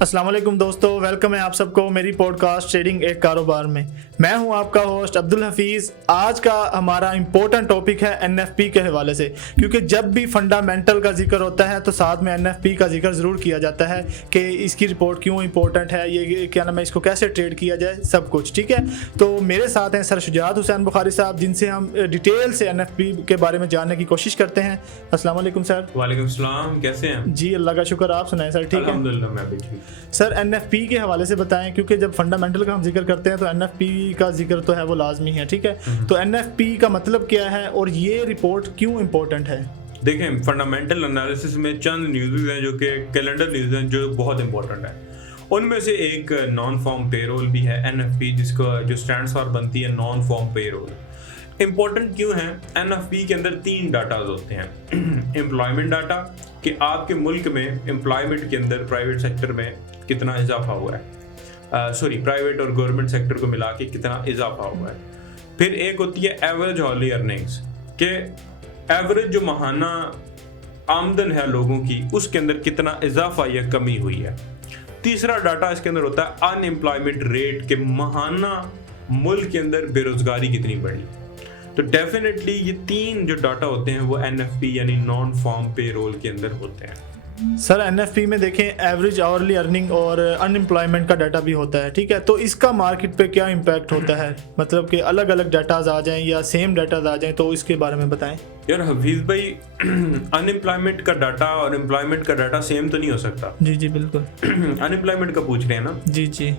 अस्सलाम वालेकुम दोस्तों, वेलकम है आप सबको मेरी पॉडकास्ट ट्रेडिंग एक कारोबार में। मैं हूं आपका होस्ट अब्दुल हफीज़। आज का हमारा इम्पोर्टेंट टॉपिक है एनएफपी के हवाले से, क्योंकि जब भी फंडामेंटल का जिक्र होता है तो साथ में एनएफपी का जिक्र ज़रूर किया जाता है कि इसकी रिपोर्ट क्यों इंपॉर्टेंट है, ये क्या नाम है, इसको कैसे ट्रेड किया जाए, सब कुछ ठीक है। तो मेरे साथ हैं सर शुजात हुसैन बुखारी साहब, जिनसे हम डिटेल से एनएफपी के बारे में जानने की कोशिश करते हैं। अस्सलाम वालेकुम सर। वालेकुम सलाम, कैसे हैं? जी अल्लाह का शुक्र, आप सुनाएं सर। ठीक है, अल्हम्दुलिल्लाह मैं भी ठीक। सर एनएफपी के हवाले से बताएं, क्योंकि जब फंडामेंटल का हम जिक्र करते हैं तो एनएफपी का जिक्र तो है वो लाजमी है। ठीक है, तो एनएफपी का मतलब क्या है और ये रिपोर्ट क्यों इंपॉर्टेंट है? देखें, फंडामेंटल एनालिसिस में चंद न्यूज़ हैं जो कि कैलेंडर न्यूज़ हैं जो बहुत इंपॉर्टेंट है। उनमें से एक नॉन फॉर्म पेरोल भी है, एनएफपी, जिसको जो स्टैंड्स फॉर बनती है नॉन फॉर्म पेरोल। इंपॉर्टेंट क्यों है? एनएफपी के अंदर 3 डाटाज होते हैं। एम्प्लॉयमेंट डाटा, कि आपके मुल्क में एम्प्लॉयमेंट के अंदर प्राइवेट सेक्टर में कितना इजाफा हुआ है, प्राइवेट और गवर्नमेंट सेक्टर को मिला के कितना इजाफा हुआ है। फिर एक होती है एवरेज हॉर्ली अर्निंग्स, के एवरेज जो माहाना आमदन है लोगों की, उसके अंदर कितना इजाफा या कमी हुई है। तीसरा डाटा इसके अंदर होता है अनएम्प्लॉयमेंट रेट, के माहाना मुल्क के अंदर बेरोजगारी कितनी बढ़ी। तो डेफिनेटली ये 3 जो डाटा होते हैं वो एनएफपी यानी नॉन फॉर्म पेरोल के अंदर होते हैं। सर एनएफपी में देखें एवरेज आवरली अर्निंग और अनएम्प्लॉयमेंट का डाटा भी होता है। ठीक है, तो इसका मार्केट पे क्या इम्पैक्ट होता है? मतलब कि अलग अलग डाटाज आ जाएं या सेम डाटाज आ जाएं, तो इसके बारे में बताएं। यार हफीज भाई, अनएम्प्लॉयमेंट का डाटा और एम्प्लॉयमेंट का डाटा सेम तो नहीं हो सकता। जी जी बिल्कुल। अनएम्प्लॉयमेंट का पूछ रहे हैं ना? जी जी।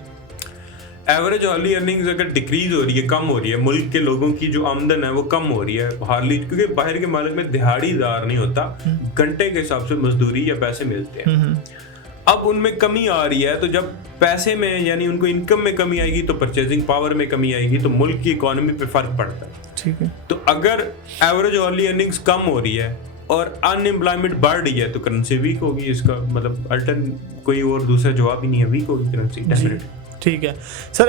एवरेज हार्ली अर्निंग्स अगर डिक्रीज हो रही है, कम हो रही है, मुल्क के लोगों की जो आमदन है वो कम हो रही है हार्ली, क्योंकि बाहर के मालिक में दिहाड़ीदार नहीं होता, घंटे के हिसाब से मजदूरी या पैसे मिलते हैं। अब उनमें कमी आ रही है, तो जब पैसे में यानी उनको इनकम में कमी आएगी तो परचेजिंग पावर में कमी आएगी, तो मुल्क की इकोनॉमी पे फर्क पड़ता है। ठीक है, तो अगर एवरेज हार्ली अर्निंग्स कम हो रही है और अनएम्प्लॉयमेंट बढ़ रही है तो करेंसी वीक होगी। इसका मतलब अल्टरन कोई और दूसरा जवाब ही नहीं है, वीक होगी करेंसी डेफिनेटली। ठीक है सर,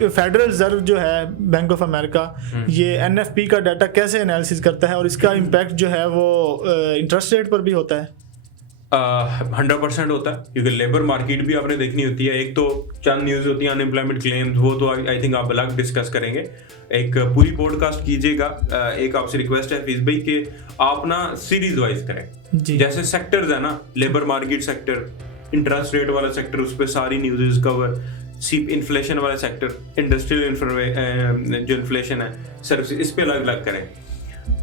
फेडरल रिजर्व जो है बैंक ऑफ अमेरिका, ये एनएफपी का डाटा कैसे एनालिसिस करता है और इसका इम्पैक्ट जो है वो इंटरेस्ट रेट पर भी होता है? 100% होता है, क्योंकि लेबर मार्केट भी आपने देखनी होती है। एक तो चंद न्यूज़ होती है अनएम्प्लॉयमेंट क्लेम्स, वो तो आई थिंक आप अलग डिस्कस करेंगे, एक पूरी पॉडकास्ट कीजिएगा। एक आपसे रिक्वेस्ट है फीस भाई कि आप ना सीरीज वाइज करें जी। जैसे सेक्टर्स है ना, labour market sector, interest rate वाला सेक्टर, उस पर सारी न्यूज़ कवर, इन्फ्लेशन वाला सेक्टर, इंडस्ट्रियल जो इन्फ्लेशन है, सर्विस, इस पे अलग अलग करें।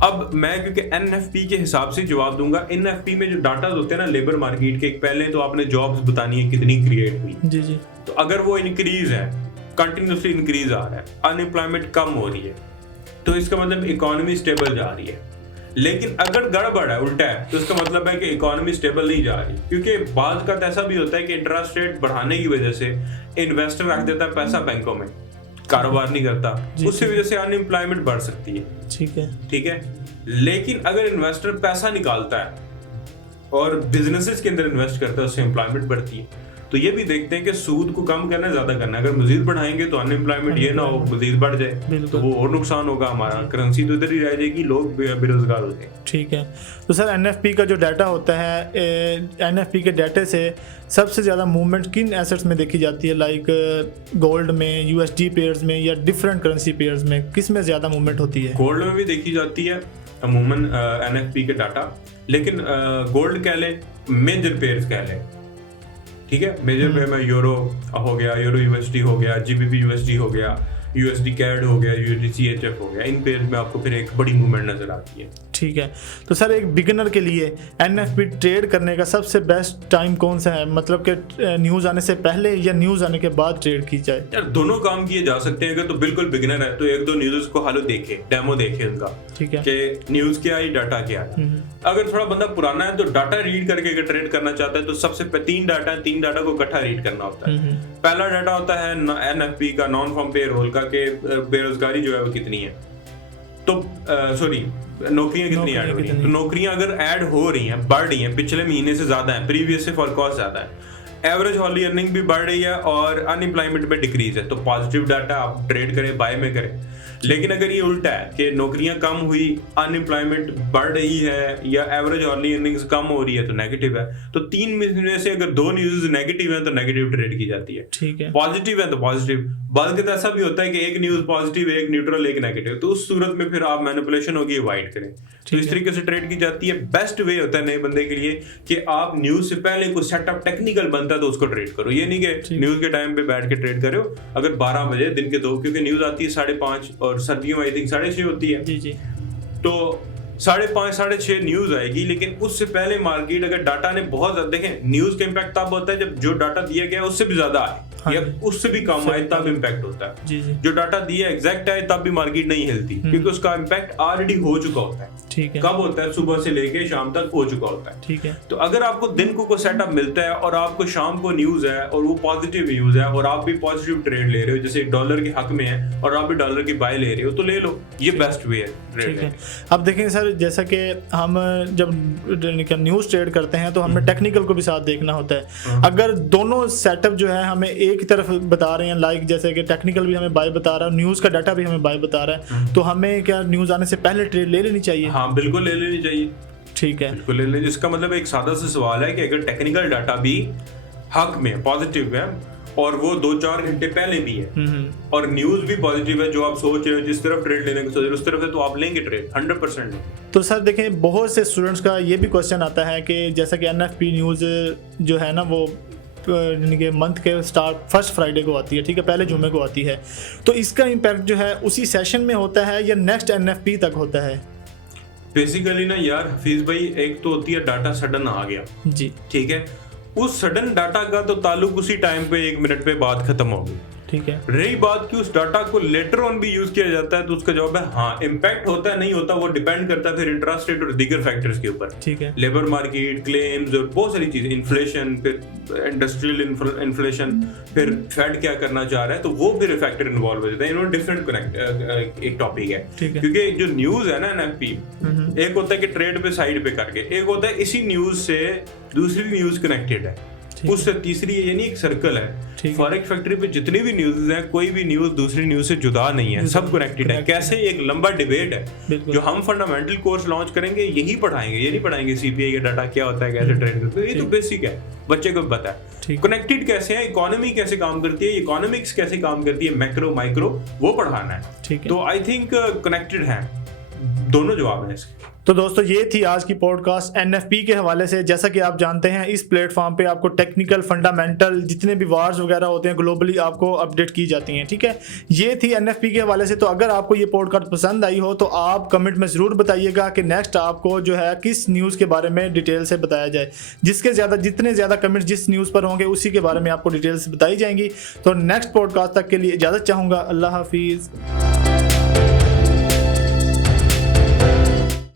अब मैं क्योंकि एनएफपी के हिसाब से जवाब दूंगा। एनएफपी में जो डाटा होते हैं ना लेबर मार्केट के, पहले तो आपने जॉब्स बतानी है कितनी क्रिएट हुई जी जी। तो अगर वो इंक्रीज है, कंटिन्यूसली इंक्रीज आ रहा है, अनएम्प्लॉयमेंट कम हो रही है, तो इसका मतलब इकोनॉमी स्टेबल जा रही है। लेकिन अगर गड़बड़ है, उल्टा है, तो इसका मतलब है कि इकोनॉमी स्टेबल नहीं जा रही, क्योंकि बात का ऐसा भी होता है कि इंटरेस्ट रेट बढ़ाने की वजह से इन्वेस्टर रख देता है पैसा बैंकों में, कारोबार नहीं करता, उसकी वजह से अनएम्प्लॉयमेंट बढ़ सकती है। ठीक है। लेकिन अगर इन्वेस्टर पैसा निकालता है और बिजनेसेस के अंदर इन्वेस्ट करता है, उससे एम्प्लॉयमेंट बढ़ती है। तो ये भी देखते हैं कि सूद को कम करना है, ज्यादा करना है। अगर मजीद बढ़ाएंगे तो अनएम्प्लॉयमेंट ये ना हो मजीद बढ़ जाए, तो वो और नुकसान होगा हमारा, करेंसी तो इधर ही रह जाएगी, लोग बेरोजगार हो जाएंगे। ठीक है, तो सर एनएफपी का जो डाटा होता है, एनएफपी के डाटे से सबसे ज़्यादा मूवमेंट किन एसेट्स में देखी जाती है? लाइक गोल्ड में, यूएसडी पेयर्स में, या डिफरेंट करेंसी पेयर्स में, किस में ज़्यादा मूवमेंट होती है? गोल्ड में भी देखी जाती है अमूमन एनएफपी के डाटा, लेकिन गोल्ड कह लें, मेजर पेयर्स कह लें, ठीक है। मेजर पेयर में यूरो हो गया, यूरो यूएसडी हो गया, जीबीपी यूएसडी हो गया, यूएसडी कैड हो गया, यूएसडी सीएचएफ हो गया, इन पेयर्स में आपको फिर एक बड़ी मूवमेंट नजर आती है। ठीक है, तो सर एक बिगिनर के लिए एनएफपी ट्रेड करने का सबसे बेस्ट टाइम कौन सा है? मतलब कि न्यूज़ आने से पहले या न्यूज़ आने के बाद ट्रेड की जाए? यार दोनों काम किए जा सकते हैं। अगर तो बिल्कुल बिगिनर है तो 1-2 न्यूज़ को हालो देखे, डेमो देखे उनका, ठीक है, कि न्यूज़ क्या आई, डाटा क्या है। अगर थोड़ा बंदा पुराना है तो डाटा रीड करके अगर ट्रेड करना चाहता है तो सबसे 3 डाटा को इकट्ठा रीड करना होता है। पहला डाटा होता है एनएफपी का, नॉन फॉर्म पेरोल का, के बेरोजगारी जो है वो कितनी है, तो नौकरियां कितनी ऐड हो रही हैं। तो नौकरियां अगर ऐड हो रही हैं, बढ़ रही हैं, पिछले महीने से ज्यादा है, प्रीवियस से फॉरकास्ट ज्यादा है, एवरेज हॉली अर्निंग भी बढ़ रही है और अनएम्प्लॉयमेंट में डिक्रीज है। तो पॉजिटिव डाटा आप ट्रेड करें, बाय में करें। लेकिन अगर ये उल्टा है कि नौकरियां कम हुई, अनएम्प्लॉयमेंट बढ़ रही है या एवरेज हॉर्ली अर्निंग्स कम हो रही है तो नेगेटिव है। तो 3 में से अगर 2 न्यूज़ नेगेटिव है तो नेगेटिव ट्रेड की जाती है। ठीक है। पॉजिटिव है तो पॉजिटिव। बल्कि तो ऐसा भी होता है कि एक न्यूज़ पॉजिटिव, एक न्यूट्रल, एक नेगेटिव, तो उस सूरत में फिर आप मैनिपुलेशन होगी, अवॉइड करें। तो इस तरीके से ट्रेड की जाती है। बेस्ट वे होता है नए बंदे के लिए कि आप न्यूज़ से पहले कोई सेटअप टेक्निकल बनता है तो उसको ट्रेड करो। ये नहीं कि न्यूज़ के टाइम पे बैठ के ट्रेड करो। अगर 12 बजे दिन के 2, क्योंकि न्यूज़ आती है 5:30 और सर्दियों में आई थिंक 6:30 होती है। जी। तो 5:30 6:30 न्यूज आएगी, लेकिन उससे पहले मार्केट अगर डाटा ने बहुत ज्यादा, देखें न्यूज का इम्पैक्ट तब होता है जब जो डाटा दिया गया है उससे भी ज्यादा आए या उससे भी कम आए, तब इम्पैक्ट होता है। जी। जो डाटा दिया एग्जैक्ट आए तब भी मार्केट नहीं हिलती, क्योंकि उसका इम्पैक्ट ऑलरेडी हो चुका होता है। ठीक है। कब होता है? सुबह से लेके शाम तक हो चुका होता है। ठीक है। तो अगर आपको दिन को कोई सेटअप मिलता है और आपको शाम को न्यूज है और वो पॉजिटिव न्यूज है और आप भी पॉजिटिव ट्रेड ले रहे हो, जैसे डॉलर के हक में है और आप भी डॉलर की बाय ले रहे हो, तो ले लो। ये बेस्ट वे है ट्रेड है। अब देखें सर, जैसा कि हम जब न्यूज ट्रेड करते हैं तो हमें टेक्निकल को भी साथ देखना होता है। अगर दोनों सेटअप जो है हमें एक तरफ बता रहे हैं, लाइक जैसे कि टेक्निकल भी हमें बाय बता रहा है, न्यूज का डाटा भी हमें बाय बता रहा है, तो हमें क्या न्यूज आने से पहले ट्रेड ले लेनी चाहिए? हाँ बिल्कुल ले लेनी चाहिए। ठीक है, बिल्कुल ले लेनी। इसका मतलब एक सादा सा सवाल है कि अगर टेक्निकल डाटा भी हक में पॉजिटिव है और वो 2-4 घंटे पहले भी है और न्यूज भी पॉजिटिव है, जो आप सोच रहे हो जिस तरफ ट्रेड लेने को सोच रहे हो उस तरफ है, तो आप लेंगे ट्रेड 100%। तो सर देखें, बहुत से स्टूडेंट्स का ये भी क्वेश्चन आता है कि जैसा कि एनएफपी न्यूज़ जो है ना वो के मंथ के स्टार्ट फर्स्ट फ्राइडे को आती है, ठीक है, पहले जुम्मे को आती है, तो इसका इम्पैक्ट जो है उसी सेशन में होता है या नेक्स्ट एनएफपी तक होता है? बेसिकली ना यार हफीज भाई, एक तो होती है डाटा सडन आ गया जी, ठीक है, उस सडन डाटा का तो ताल्लुक उसी टाइम पे 1 मिनट पे बात खत्म होगी। ठीक है। रही बात कि उस डाटा को लेटर ऑन भी यूज किया जाता है, तो उसका जवाब है हाँ, इम्पैक्ट होता है, नहीं होता, वो डिपेंड करता है फिर इंटरेस्ट रेट और दीगर फैक्टर्स के ऊपर। ठीक है। लेबर मार्केट, क्लेम्स और बहुत सारी चीजें, इन्फ्लेशन, फिर इंडस्ट्रियल इन्फ्लेशन, फिर फेड क्या करना चाह रहा है, तो वो फिर फैक्टर इन्वॉल्व हो जाता है। इन्होंने डिफरेंट कनेक्ट एक टॉपिक है, क्योंकि जो न्यूज है ना एनएफपी, एक होता है कि ट्रेड पे साइड पे करके, एक होता है इसी न्यूज से दूसरी न्यूज कनेक्टेड है, उससे तीसरी है, यानी एक सर्कल है। फॉरेक्स फैक्ट्री पे जितनी भी न्यूज़ हैं, कोई भी न्यूज़ दूसरी न्यूज़ से जुदा नहीं है, सब कनेक्टेड है। कैसे? एक लंबा डिबेट है जो हम फंडामेंटल कोर्स लॉन्च करेंगे, यही पढ़ाएंगे। ये नहीं पढ़ाएंगे सीपीआई का डाटा क्या होता है, कैसे ट्रेड करते हैं, ये तो बेसिक है, बच्चे को पता है। कनेक्टेड कैसे है, इकोनॉमी कैसे काम करती है, इकोनॉमिक्स कैसे काम करती है, मैक्रो माइक्रो, वो पढ़ाना है। तो आई थिंक कनेक्टेड है, दोनों जवाब है इसके। तो दोस्तों, ये थी आज की पॉडकास्ट एनएफपी के हवाले से। जैसा कि आप जानते हैं, इस प्लेटफॉर्म पे आपको टेक्निकल, फंडामेंटल, जितने भी वार्स वगैरह होते हैं ग्लोबली आपको अपडेट की जाती हैं, ठीक है। ये थी एनएफपी के हवाले से। तो अगर आपको ये पॉडकास्ट पसंद आई हो तो आप कमेंट में ज़रूर बताइएगा कि नेक्स्ट आपको जो है किस न्यूज़ के बारे में डिटेल से बताया जाए। जितने ज़्यादा कमेंट्स जिस न्यूज़ पर होंगे उसी के बारे में आपको डिटेल्स बताई जाएंगी। तो नेक्स्ट पॉडकास्ट तक के लिए इजाज़त चाहूँगा। अल्लाह हाफिज़।